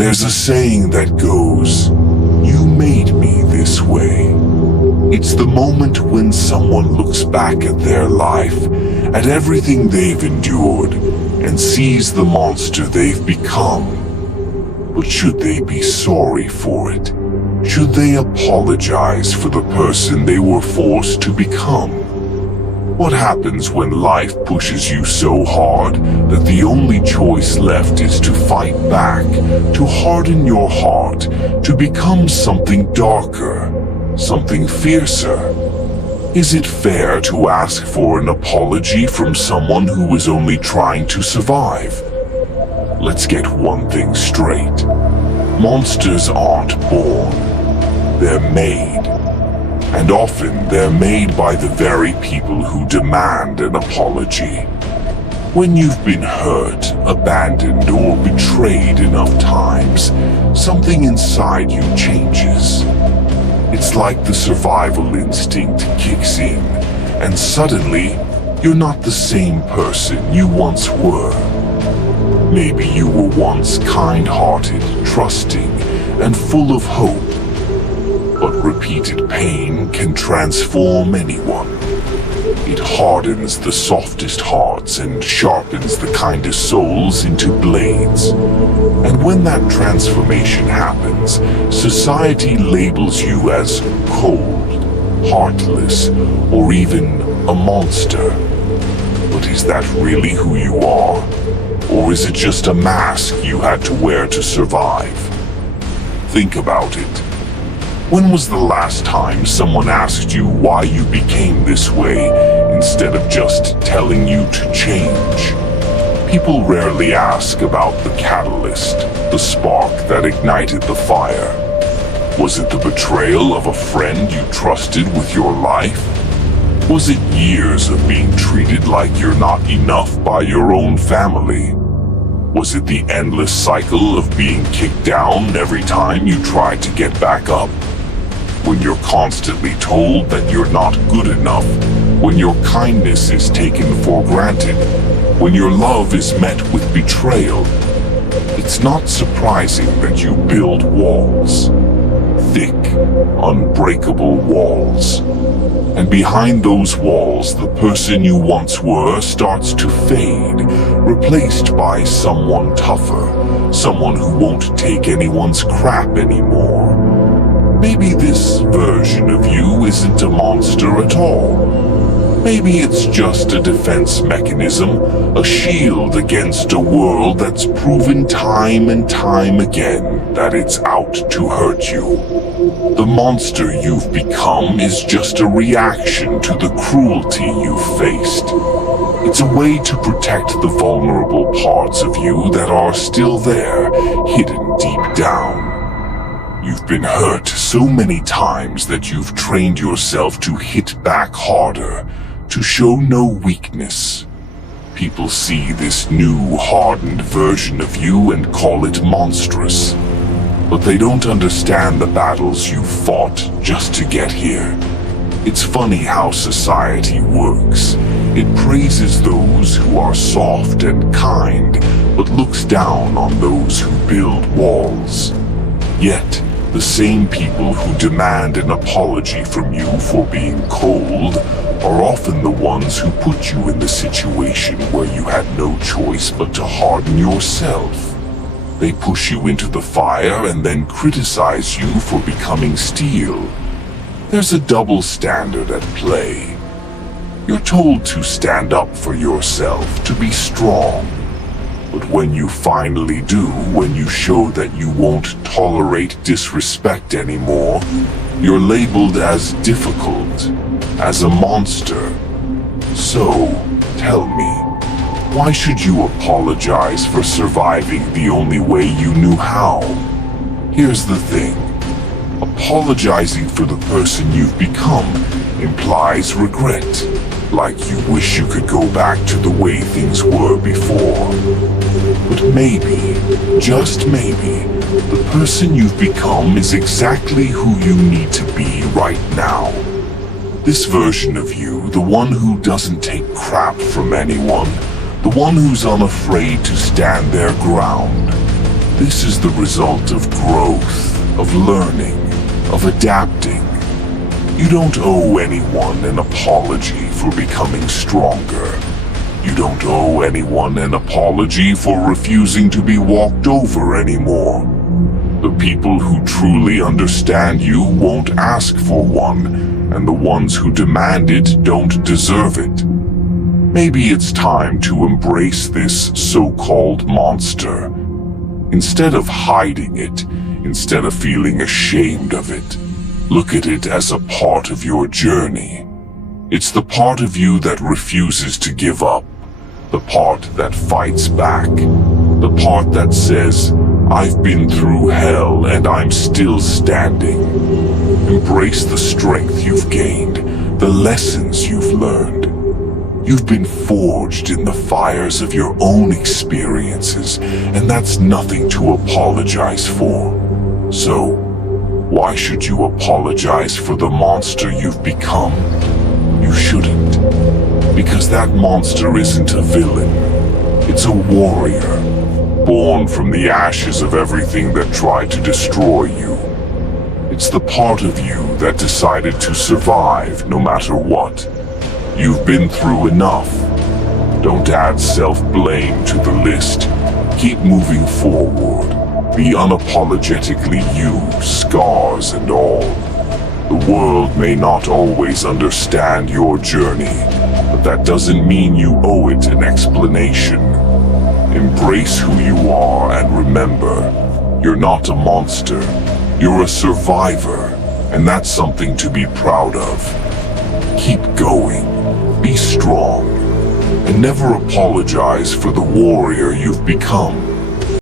There's a saying that goes, "You made me this way." It's the moment when someone looks back at their life, at everything they've endured, and sees the monster they've become. But should they be sorry for it? Should they apologize for the person they were forced to become? What happens when life pushes you so hard that the only choice left is to fight back, to harden your heart, to become something darker, something fiercer? Is it fair to ask for an apology from someone who is only trying to survive? Let's get one thing straight. Monsters aren't born. They're made. And often they're made by the very people who demand an apology. When you've been hurt, abandoned, or betrayed enough times, something inside you changes. It's like the survival instinct kicks in, and suddenly, you're not the same person you once were. Maybe you were once kind-hearted, trusting, and full of hope. But repeated pain can transform anyone. It hardens the softest hearts and sharpens the kindest souls into blades. And when that transformation happens, society labels you as cold, heartless, or even a monster. But is that really who you are? Or is it just a mask you had to wear to survive? Think about it. When was the last time someone asked you why you became this way instead of just telling you to change? People rarely ask about the catalyst, the spark that ignited the fire. Was it the betrayal of a friend you trusted with your life? Was it years of being treated like you're not enough by your own family? Was it the endless cycle of being kicked down every time you tried to get back up? When you're constantly told that you're not good enough, when your kindness is taken for granted, when your love is met with betrayal, it's not surprising that you build walls. Thick, unbreakable walls. And behind those walls, the person you once were starts to fade, replaced by someone tougher, someone who won't take anyone's crap anymore. Maybe this version of you isn't a monster at all. Maybe it's just a defense mechanism, a shield against a world that's proven time and time again that it's out to hurt you. The monster you've become is just a reaction to the cruelty you've faced. It's a way to protect the vulnerable parts of you that are still there, hidden deep down. You've been hurt so many times that you've trained yourself to hit back harder, to show no weakness. People see this new, hardened version of you and call it monstrous. But they don't understand the battles you fought just to get here. It's funny how society works. It praises those who are soft and kind, but looks down on those who build walls. Yet, the same people who demand an apology from you for being cold are often the ones who put you in the situation where you had no choice but to harden yourself. They push you into the fire and then criticize you for becoming steel. There's a double standard at play. You're told to stand up for yourself, to be strong. But when you finally do, when you show that you won't tolerate disrespect anymore, you're labeled as difficult, as a monster. So, tell me, why should you apologize for surviving the only way you knew how? Here's the thing. Apologizing for the person you've become implies regret, like you wish you could go back to the way things were before. But maybe, just maybe, the person you've become is exactly who you need to be right now. This version of you, the one who doesn't take crap from anyone, the one who's unafraid to stand their ground, This is the result of growth, of learning, of adapting. You don't owe anyone an apology for becoming stronger. You don't owe anyone an apology for refusing to be walked over anymore. The people who truly understand you won't ask for one, and the ones who demand it don't deserve it. Maybe it's time to embrace this so-called monster. Instead of hiding it, instead of feeling ashamed of it, look at it as a part of your journey. It's the part of you that refuses to give up, the part that fights back, the part that says, I've been through hell and I'm still standing. Embrace the strength you've gained, the lessons you've learned. You've been forged in the fires of your own experiences, and that's nothing to apologize for. So, why should you apologize for the monster you've become? You shouldn't. Because that monster isn't a villain. It's a warrior, born from the ashes of everything that tried to destroy you. It's the part of you that decided to survive no matter what. You've been through enough. Don't add self-blame to the list. Keep moving forward. Be unapologetically you, scars and all. The world may not always understand your journey, but that doesn't mean you owe it an explanation. Embrace who you are and remember, you're not a monster. You're a survivor, and that's something to be proud of. Keep going, be strong, and never apologize for the warrior you've become.